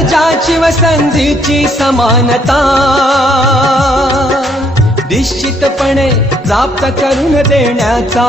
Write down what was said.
दर्जाची व संधीची समानता. निश्चितपणे प्राप्त करून देण्याचा